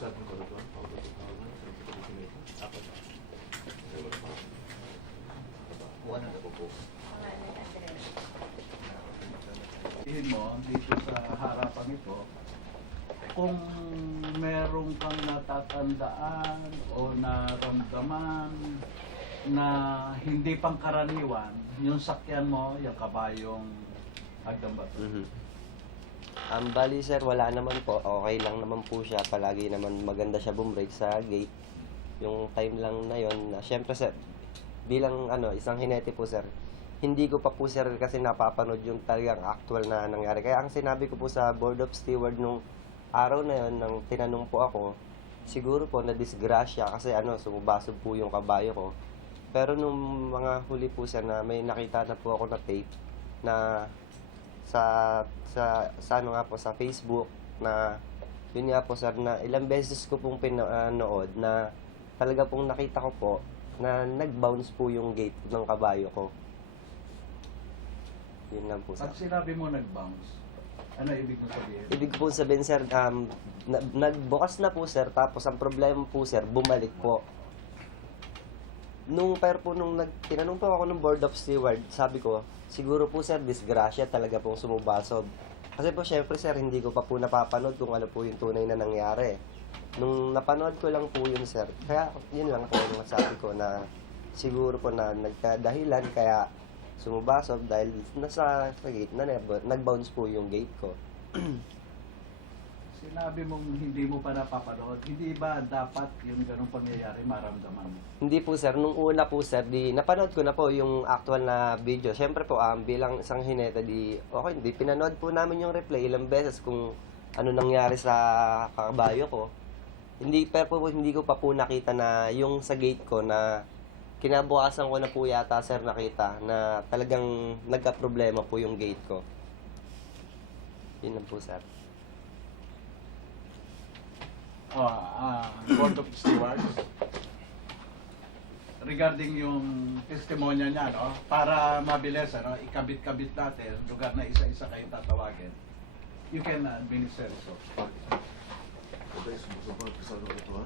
Seven ko na ba? August 2000, apat. Buwan na po po. Sabihin mo, dito sa harapan ito, kung merong kang natatandaan o naramdaman na hindi pangkaraniwan, yung sakyan mo, yung kabayong agdambat. Bali sir, wala naman po. Okay lang naman po siya. Palagi naman maganda siya bumbrake sa gate. Yung time lang na yon, syempre sir, bilang isang hinete po sir, hindi ko pa po sir kasi napapanood yung talagang actual na nangyari. Kaya ang sinabi ko po sa Board of Steward nung araw na yon, nang tinanong po ako, siguro po na disgrasya kasi sumubasog po yung kabayo ko. Pero nung mga huli po sir na may nakita na po ako na tape na sa nga po sa Facebook na yun nga po sir na ilang beses ko pong pinanood na talaga pong nakita ko po na nag-bounce po yung gate ng kabayo ko. Yun lang po sir. Pag sinabi mo nag-bounce, ano ibig mo sabihin? Ibig po sabihin sir, nagbukas na po sir, tapos ang problema po sir, bumalik po. Nung tinanong po ako ng Board of Steward, sabi ko, siguro po sir, disgrasya talaga pong sumubasob. Kasi po syempre sir, hindi ko pa po napapanood kung ano po yung tunay na nangyari. Nung napanood ko lang po yun sir, kaya yun lang po yung masabi ko na siguro po na nagkadahilan kaya sumubasob dahil nasa gate na nag-bounce po yung gate ko. Sinabi mong hindi mo pa napapanood, hindi ba dapat yung ganong pangyayari maramdaman mo? Hindi po sir, nung una po sir, napanood ko na po yung actual na video. Siyempre po, bilang isang hineta, okay, pinanood po namin yung replay ilang beses kung ano nangyari sa kabayo ko. Pero hindi ko pa po nakita na yung sa gate ko na kinabukasan ko na po yata sir nakita na talagang nagka-problema po yung gate ko. Yun lang po sir. Board of Stewards, regarding yung testimonya niya, para mabilis, ikabit-kabit natin, lugar na isa-isa kayong tatawagin. You can administer so. Ito yung sumusubang kasama ko ito ha.